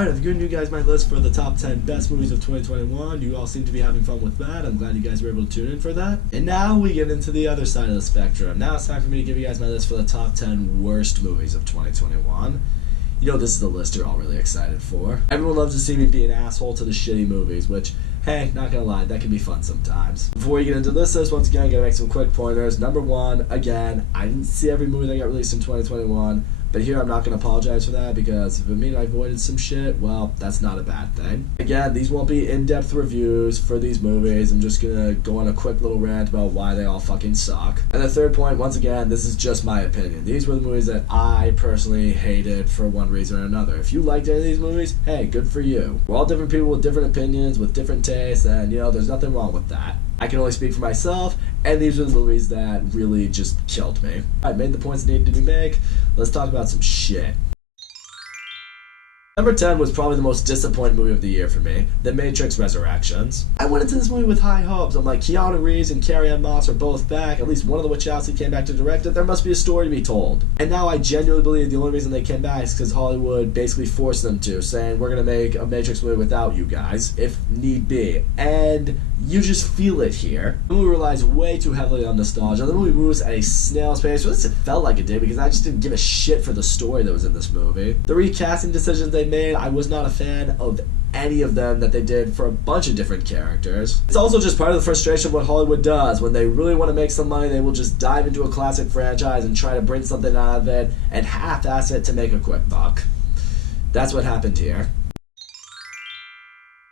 Alright, I've given you guys my list for the top 10 best movies of 2021. You all seem to be having fun with that. I'm glad you guys were able to tune in for that. And now we get into the other side of the spectrum. Now it's time for me to give you guys my list for the top 10 worst movies of 2021. You know, this is the list you're all really excited for. Everyone loves to see me be an asshole to the shitty movies, which, hey, not gonna lie, that can be fun sometimes. Before we get into this list, once again, I gotta make some quick pointers. Number one, again, I didn't see every movie that got released in 2021. But here I'm not going to apologize for that, because if it means I avoided some shit, well, that's not a bad thing. Again, these won't be in-depth reviews for these movies. I'm just going to go on a quick little rant about why they all fucking suck. And the third point, once again, this is just my opinion. These were the movies that I personally hated for one reason or another. If you liked any of these movies, hey, good for you. We're all different people with different opinions, with different tastes, and, you know, there's nothing wrong with that. I can only speak for myself, and these are the movies that really just killed me. I made the points that needed to be made. Let's talk about some shit. Number 10 was probably the most disappointing movie of the year for me, The Matrix Resurrections. I went into this movie with high hopes. I'm like, Keanu Reeves and Carrie-Anne Moss are both back. At least one of the Wachowski came back to direct it. There must be a story to be told. And now I genuinely believe the only reason they came back is because Hollywood basically forced them to, saying, we're going to make a Matrix movie without you guys, if need be. And you just feel it here. The movie relies way too heavily on nostalgia. The movie moves at a snail's pace. Well, at least it felt like it did, because I just didn't give a shit for the story that was in this movie. The recasting decisions they made, I was not a fan of any of them that they did for a bunch of different characters. It's also just part of the frustration of what Hollywood does. When they really want to make some money, they will just dive into a classic franchise and try to bring something out of it and half-ass it to make a quick buck. That's what happened here.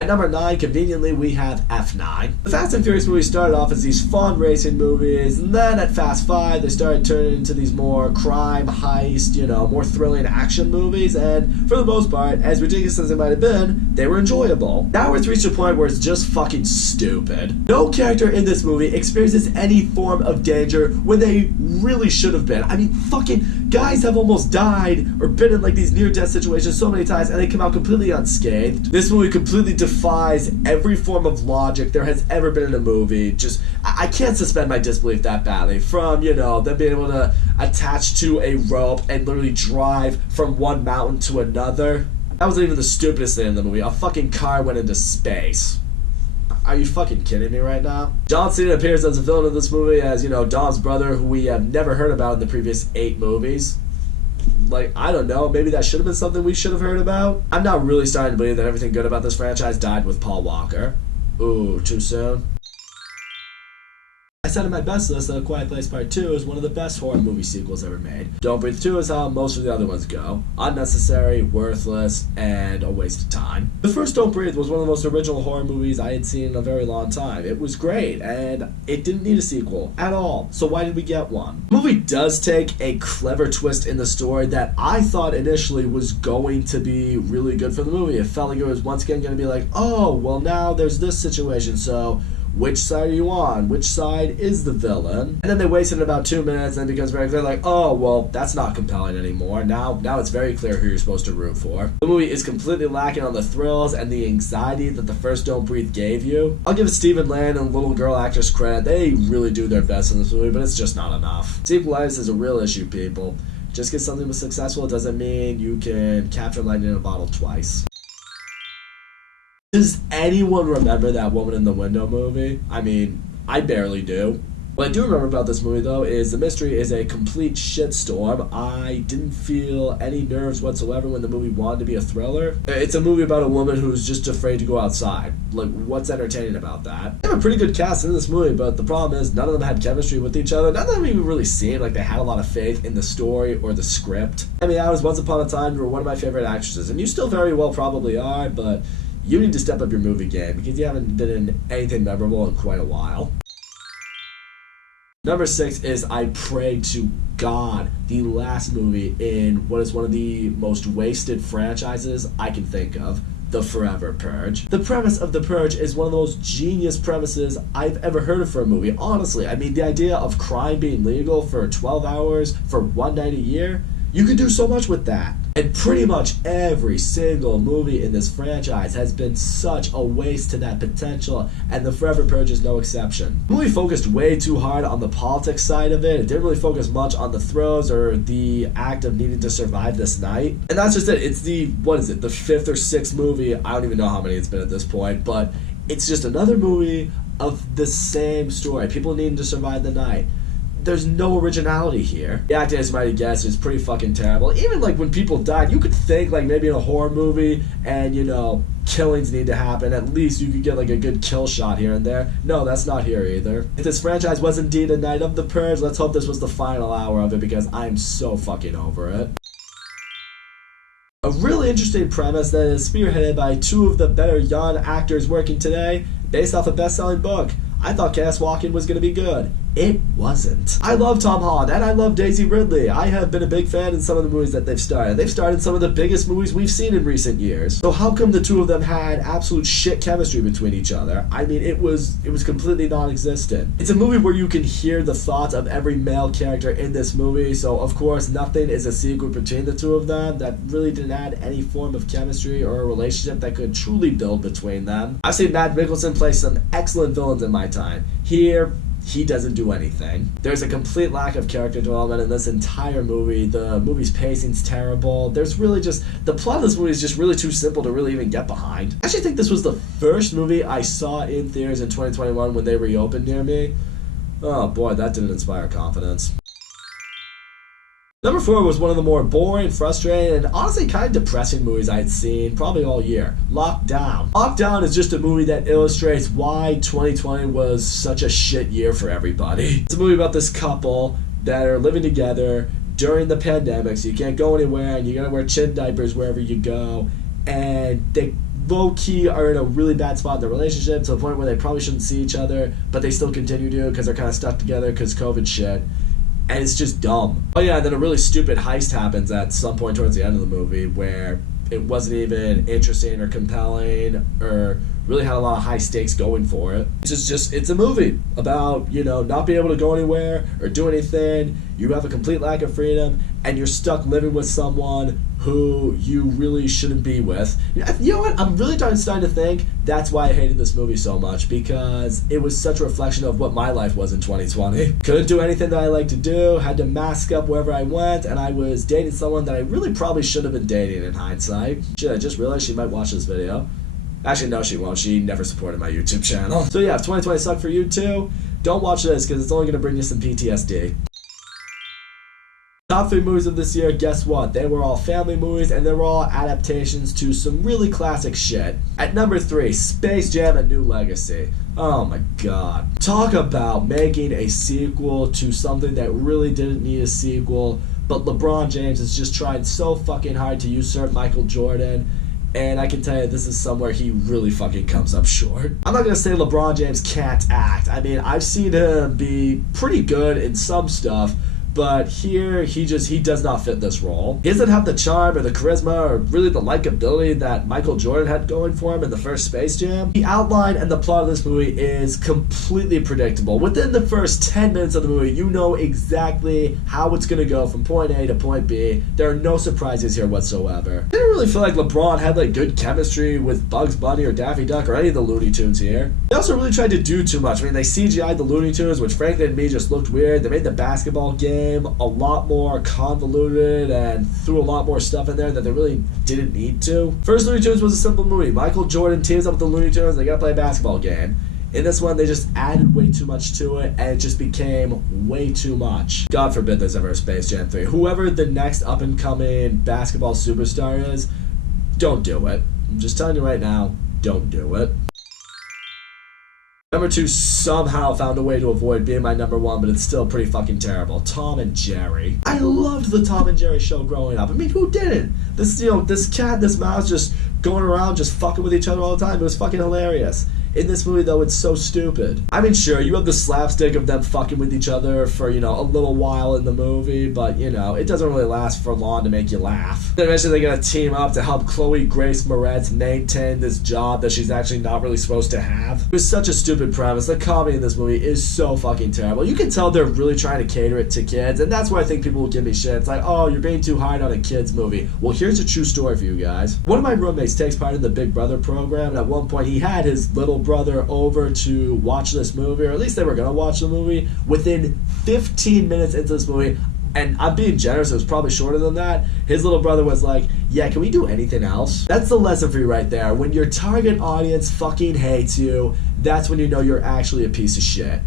At number 9, conveniently, we have F9. The Fast and Furious movies started off as these fun racing movies, and then at Fast 5, they started turning into these more crime, heist, you know, more thrilling action movies, and for the most part, as ridiculous as they might have been, they were enjoyable. Now it's reached a point where it's just fucking stupid. No character in this movie experiences any form of danger when they really should have been. I mean, fucking guys have almost died or been in like these near-death situations so many times, and they come out completely unscathed. This movie completely defies every form of logic there has ever been in a movie. Just, I can't suspend my disbelief that badly. From, you know, them being able to attach to a rope and literally drive from one mountain to another. That wasn't even the stupidest thing in the movie. A fucking car went into space. Are you fucking kidding me right now? John Cena appears as a villain in this movie as, you know, Dom's brother, who we have never heard about in the previous 8 movies. Like, I don't know, maybe that should have been something we should have heard about. I'm not really starting to believe that everything good about this franchise died with Paul Walker. Ooh, too soon? I said in my best list that A Quiet Place Part 2 is one of the best horror movie sequels ever made. Don't Breathe 2 is how most of the other ones go. Unnecessary, worthless, and a waste of time. The first Don't Breathe was one of the most original horror movies I had seen in a very long time. It was great, and it didn't need a sequel at all. So why did we get one? The movie does take a clever twist in the story that I thought initially was going to be really good for the movie. It felt like it was once again going to be like, oh, well now there's this situation, so which side are you on? Which side is the villain? And then they wasted about 2 minutes, and it becomes very clear, like, oh, well, that's not compelling anymore. Now it's very clear who you're supposed to root for. The movie is completely lacking on the thrills and the anxiety that the first Don't Breathe gave you. I'll give Stephen Lang and little girl actress credit. They really do their best in this movie, but it's just not enough. Sequelitis is a real issue, people. Just because something was successful doesn't mean you can capture lightning in a bottle twice. Does anyone remember that Woman in the Window movie? I mean, I barely do. What I do remember about this movie, though, is the mystery is a complete shitstorm. I didn't feel any nerves whatsoever when the movie wanted to be a thriller. It's a movie about a woman who's just afraid to go outside. Like, what's entertaining about that? They have a pretty good cast in this movie, but the problem is none of them had chemistry with each other. None of them even really seemed like they had a lot of faith in the story or the script. I mean, I was once upon a time, you were one of my favorite actresses, and you still very well probably are, but you need to step up your movie game because you haven't been in anything memorable in quite a while. Number 6 is, I pray to God, the last movie in what is one of the most wasted franchises I can think of, The Forever Purge. The premise of The Purge is one of the most genius premises I've ever heard of for a movie, honestly. I mean, the idea of crime being legal for 12 hours for one night a year, you could do so much with that. And pretty much every single movie in this franchise has been such a waste to that potential, and the Forever Purge is no exception. The movie focused way too hard on the politics side of it. It didn't really focus much on the thrills or the act of needing to survive this night. And that's just it. It's the, what is it, the 5th or 6th movie, I don't even know how many it's been at this point, but it's just another movie of the same story. People needing to survive the night. There's no originality here. The acting, as you might have guessed, is pretty fucking terrible. Even like when people died, you could think like maybe in a horror movie and, you know, killings need to happen. At least you could get like a good kill shot here and there. No, that's not here either. If this franchise was indeed a night of the Purge, let's hope this was the final hour of it, because I'm so fucking over it. A really interesting premise that is spearheaded by two of the better young actors working today, based off a best-selling book. I thought Cas Walking was going to be good. It wasn't. I love Tom Holland and I love Daisy Ridley. I have been a big fan in some of the movies that they've starred. They've starred in some of the biggest movies we've seen in recent years. So how come the two of them had absolute shit chemistry between each other? I mean, it was completely non-existent. It's a movie where you can hear the thoughts of every male character in this movie, so of course nothing is a secret between the two of them. That really didn't add any form of chemistry or a relationship that could truly build between them. I've seen Matt Mikkelsen play some excellent villains in my time. Here, he doesn't do anything. There's a complete lack of character development in this entire movie. The movie's pacing's terrible. There's really just, the plot of this movie is just really too simple to really even get behind. I actually think this was the first movie I saw in theaters in 2021 when they reopened near me. Oh boy, that didn't inspire confidence. Number 4 was one of the more boring, frustrating, and honestly kind of depressing movies I'd seen probably all year. Lockdown. Lockdown is just a movie that illustrates why 2020 was such a shit year for everybody. It's a movie about this couple that are living together during the pandemic, so you can't go anywhere and you gotta wear chin diapers wherever you go, and they low-key are in a really bad spot in their relationship to the point where they probably shouldn't see each other, but they still continue to because they're kind of stuck together because COVID shit. And it's just dumb. Oh yeah, and then a really stupid heist happens at some point towards the end of the movie where it wasn't even interesting or compelling or really had a lot of high stakes going for it. It's a movie about, you know, not being able to go anywhere or do anything. You have a complete lack of freedom and you're stuck living with someone who you really shouldn't be with. You know what? I'm really starting to think that's why I hated this movie so much, because it was such a reflection of what my life was in 2020. Couldn't do anything that I like to do, had to mask up wherever I went, and I was dating someone that I really probably should have been dating in hindsight. Shit, I just realized she might watch this video. Actually, no, she won't. She never supported my YouTube channel. So yeah, if 2020 sucked for you too, don't watch this because it's only going to bring you some PTSD. Top 3 movies of this year, guess what? They were all family movies and they were all adaptations to some really classic shit. At number 3, Space Jam: A New Legacy. Oh my god. Talk about making a sequel to something that really didn't need a sequel, but LeBron James has just tried so fucking hard to usurp Michael Jordan. And I can tell you, this is somewhere he really fucking comes up short. I'm not gonna say LeBron James can't act. I mean, I've seen him be pretty good in some stuff, but here, he does not fit this role. He doesn't have the charm or the charisma or really the likability that Michael Jordan had going for him in the first Space Jam. The outline and the plot of this movie is completely predictable. Within the first 10 minutes of the movie, you know exactly how it's gonna go from point A to point B. There are no surprises here whatsoever. I didn't really feel like LeBron had like good chemistry with Bugs Bunny or Daffy Duck or any of the Looney Tunes here. They also really tried to do too much. I mean, they CGI'd the Looney Tunes, which frankly to me just looked weird. They made the basketball game a lot more convoluted and threw a lot more stuff in there that they really didn't need to. First Looney Tunes was a simple movie. Michael Jordan teams up with the Looney Tunes, they gotta play a basketball game. In this one, they just added way too much to it, and it just became way too much. God forbid there's ever a Space Jam 3. Whoever the next up-and-coming basketball superstar is, don't do it. I'm just telling you right now, don't do it. Number 2 somehow found a way to avoid being my number 1, but it's still pretty fucking terrible. Tom and Jerry. I loved the Tom and Jerry show growing up. I mean, who didn't? This cat and this mouse just going around just fucking with each other all the time. It was fucking hilarious. In this movie, though, it's so stupid. I mean, sure, you have the slapstick of them fucking with each other for, a little while in the movie, but, it doesn't really last for long to make you laugh. Then eventually they're gonna team up to help Chloe Grace Moretz maintain this job that she's actually not really supposed to have. It was such a stupid premise. The comedy in this movie is so fucking terrible. You can tell they're really trying to cater it to kids, and that's why I think people will give me shit. It's like, oh, you're being too hard on a kid's movie. Well, here's a true story for you guys. One of my roommates takes part in the Big Brother program, and at one point he had his little brother over to watch this movie, or at least they were gonna watch the movie. Within 15 minutes into this movie, and I'm being generous, it was probably shorter than that, his little brother was like, yeah, can we do anything else? That's the lesson for you right there. When your target audience fucking hates you, that's when you know you're actually a piece of shit.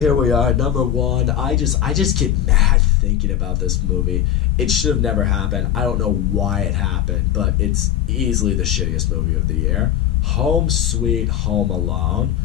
Here we are, number one. I just get mad thinking about this movie. It should have never happened. I don't know why it happened, but it's easily the shittiest movie of the year. Home Sweet Home Alone.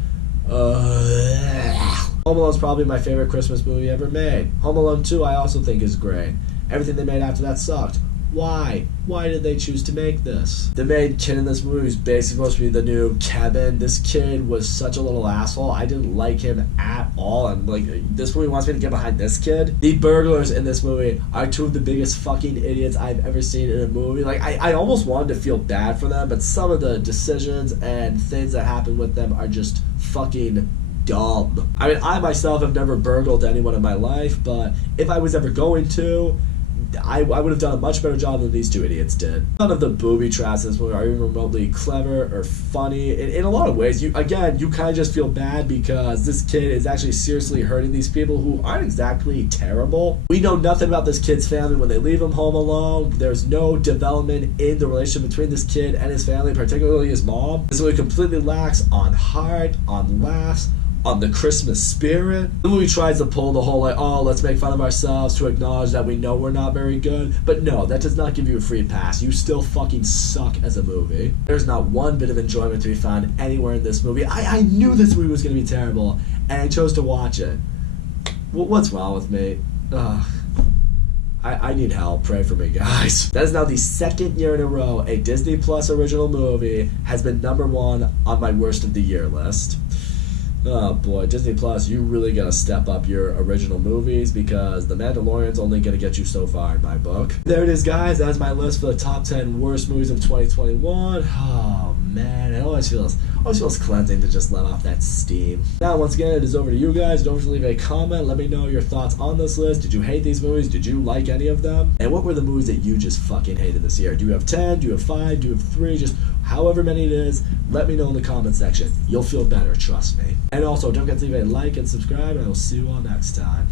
Home Alone's probably my favorite Christmas movie ever made. Home Alone 2 I also think is great. Everything they made after that sucked. Why? Why did they choose to make this? The main kid in this movie is basically supposed to be the new Kevin. This kid was such a little asshole. I didn't like him at all. And this movie wants me to get behind this kid. The burglars in this movie are two of the biggest fucking idiots I've ever seen in a movie. I almost wanted to feel bad for them, but some of the decisions and things that happen with them are just fucking dumb. I mean, I myself have never burgled anyone in my life, but if I was ever going to, I would have done a much better job than these two idiots did. None of the booby traps in this movie are even remotely clever or funny. In a lot of ways, you kind of just feel bad because this kid is actually seriously hurting these people who aren't exactly terrible. We know nothing about this kid's family when they leave him home alone. There's no development in the relationship between this kid and his family, particularly his mom. This movie completely lacks on heart, on laughs, on the Christmas spirit. The movie tries to pull the whole let's make fun of ourselves to acknowledge that we know we're not very good. But no, that does not give you a free pass. You still fucking suck as a movie. There's not one bit of enjoyment to be found anywhere in this movie. I knew this movie was going to be terrible, and I chose to watch it. What's wrong with me? I need help. Pray for me, guys. That is now the second year in a row a Disney Plus original movie has been number one on my worst of the year list. Oh boy, Disney Plus, you really gotta step up your original movies because The Mandalorian's only gonna get you so far in my book. There it is, guys. That's my list for the top 10 worst movies of 2021. Oh man, it always feels cleansing to just let off that steam. Now, once again, it is over to you guys. Don't forget to leave a comment. Let me know your thoughts on this list. Did you hate these movies? Did you like any of them? And what were the movies that you just fucking hated this year? Do you have 10? Do you have 5? Do you have 3? Just however many it is, let me know in the comment section. You'll feel better, trust me. And also, don't forget to leave a like and subscribe, and I will see you all next time.